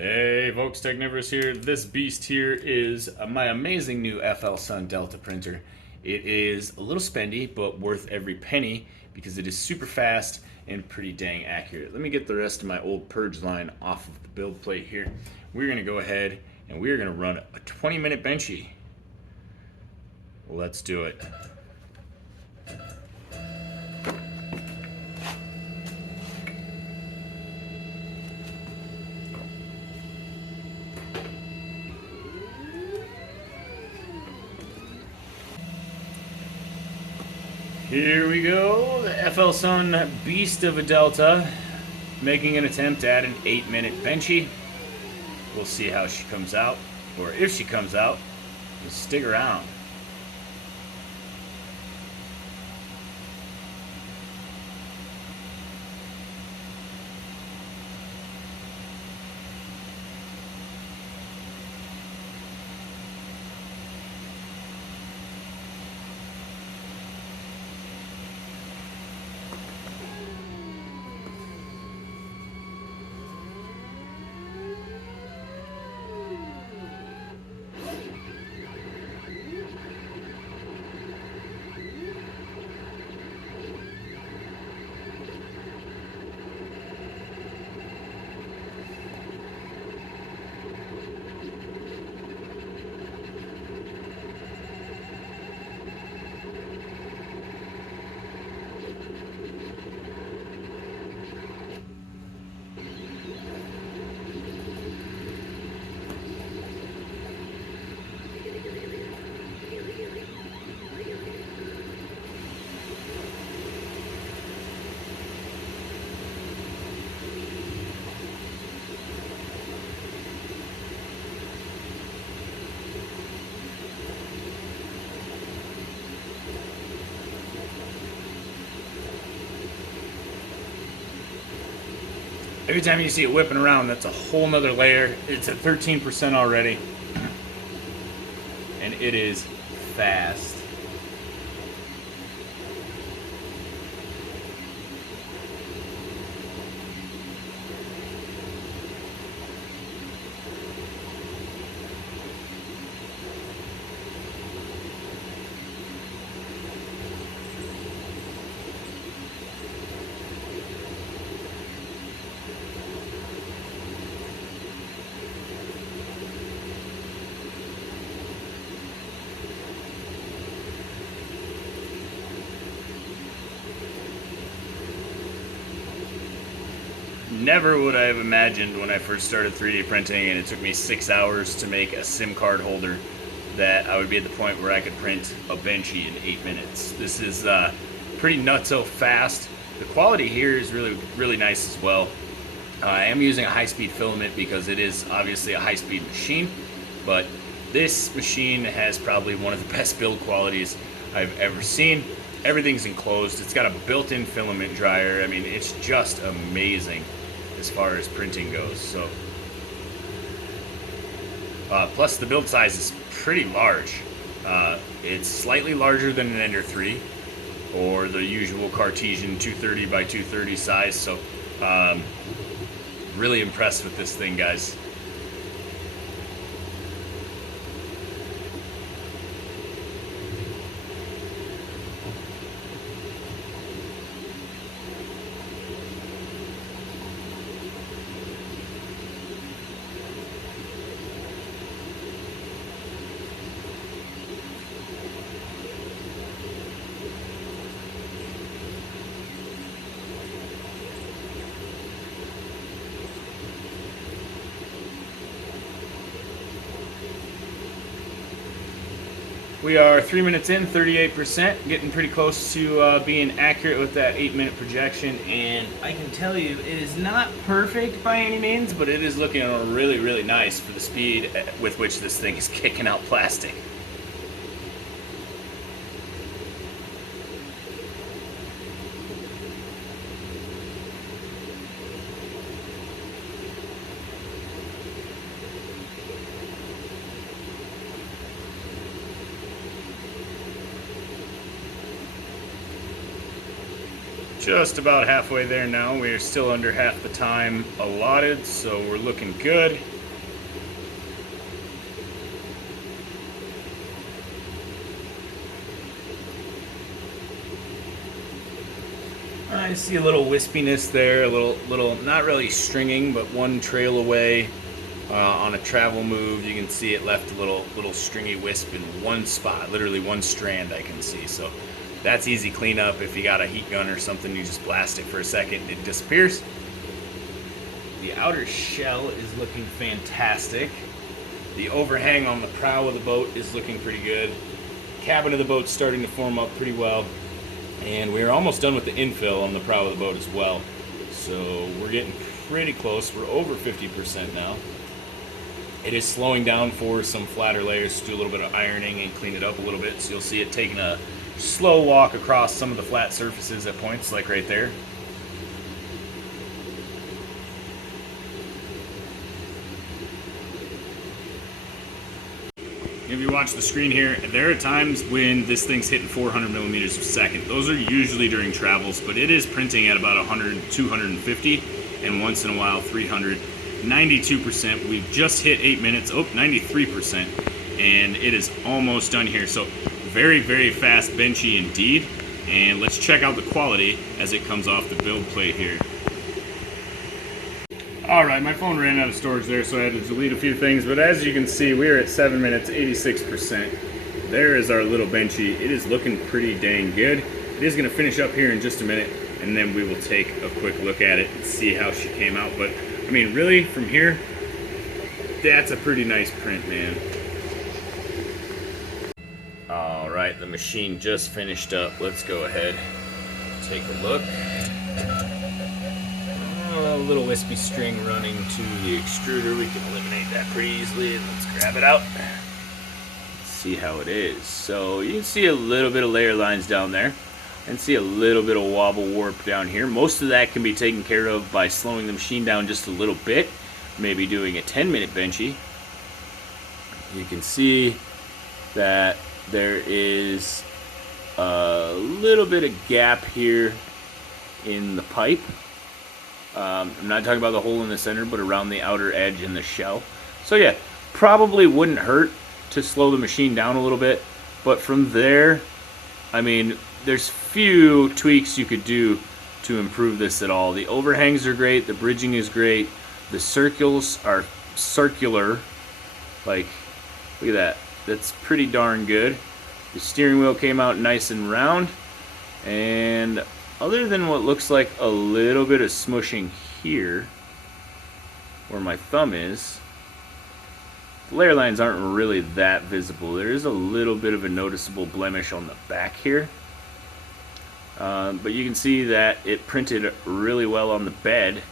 Hey folks, Technivorous here. This beast here is my amazing new FLSUN Delta printer. It is a little spendy, but worth every penny because it is super fast and pretty dang accurate. Let me get the rest of my old purge line off of the build plate here. We're gonna go ahead and we're gonna run a 20-minute Benchy. Let's do it. Here we go, the FLSUN Beast of a Delta, making an attempt at an 8-minute Benchy. We'll see how she comes out, or if she comes out. Just stick around. Every time you see it whipping around, that's a whole nother layer. It's at 13% already. And it is fast. Never would I have imagined when I first started 3D printing and it took me 6 hours to make a SIM card holder that I would be at the point where I could print a Benchy in 8 minutes. This is pretty nutso fast. The quality here is really nice as well. I am using a high-speed filament because it is obviously a high-speed machine, but this machine has probably one of the best build qualities I've ever seen. Everything's enclosed. It's got a built-in filament dryer. I mean, it's just amazing as far as printing goes. So plus the build size is pretty large. It's slightly larger than an Ender 3 or the usual Cartesian 230 by 230 size. So really impressed with this thing, guys. We are 3 minutes in, 38%, getting pretty close to being accurate with that 8-minute projection, and I can tell you it is not perfect by any means, but it is looking really nice for the speed with which this thing is kicking out plastic. just about halfway there now. We are still under half the time allotted, so we're looking good. I see a little wispiness there, a little, not really stringing, but one trail away on a travel move. You can see it left a little stringy wisp in one spot, literally one strand I can see. So that's easy cleanup. If you got a heat gun or something, you just blast it for a second, it disappears. The outer shell is looking fantastic. The overhang on the prow of the boat is looking pretty good. Cabin of the boat's starting to form up pretty well. And we're almost done with the infill on the prow of the boat as well. So we're getting pretty close. We're over 50% now. It is slowing down for some flatter layers to do a little bit of ironing and clean it up a little bit. So you'll see it taking a slow walk across some of the flat surfaces at points, like right there. If you watch the screen here, there are times when this thing's hitting 400 millimeters per second. Those are usually during travels, but it is printing at about 100, 250, and once in a while 300. 92%. We've just hit 8 minutes. Oh, 93%. And it is almost done here. So very, very fast Benchy indeed. And let's check out the quality as it comes off the build plate here. Alright, my phone ran out of storage there, so I had to delete a few things, but as you can see, we are at 7 minutes, 86%. There is our little Benchy. It is looking pretty dang good. It is going to finish up here in just a minute, and then we will take a quick look at it and see how she came out. But, I mean, really, from here, that's a pretty nice print, man. Alright, the machine just finished up. Let's go ahead, take a look. A little wispy string running to the extruder. We can eliminate that pretty easily, and let's grab it out. Let's see how it is. So you can see a little bit of layer lines down there and see a little bit of wobble warp down here. Most of that can be taken care of by slowing the machine down just a little bit, maybe doing a 10-minute Benchy. You can see that there is a little bit of gap here in the pipe. I'm not talking about the hole in the center, but around the outer edge in the shell. So yeah, probably wouldn't hurt to slow the machine down a little bit, but from there, I mean, there's few tweaks you could do to improve this at all. The overhangs are great, the bridging is great, the circles are circular, like, look at that, that's pretty darn good. The steering wheel came out nice and round, and other than what looks like a little bit of smushing here, where my thumb is, the layer lines aren't really that visible. There is a little bit of a noticeable blemish on the back here. But you can see that it printed really well on the bed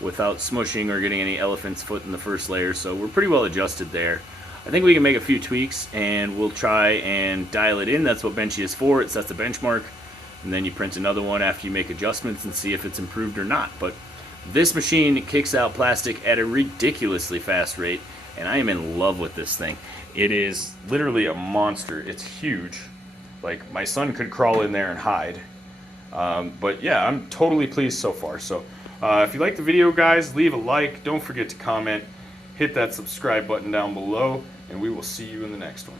without smushing or getting any elephant's foot in the first layer, so we're pretty well adjusted there. I think we can make a few tweaks and we'll try and dial it in. That's what Benchy is for. It sets a benchmark. And then you print another one after you make adjustments and see if it's improved or not. But this machine kicks out plastic at a ridiculously fast rate, and I am in love with this thing. It is literally a monster. It's huge. Like, my son could crawl in there and hide. But yeah, I'm totally pleased so far. So if you like the video, guys, leave a like. Don't forget to comment. Hit that subscribe button down below, and we will see you in the next one.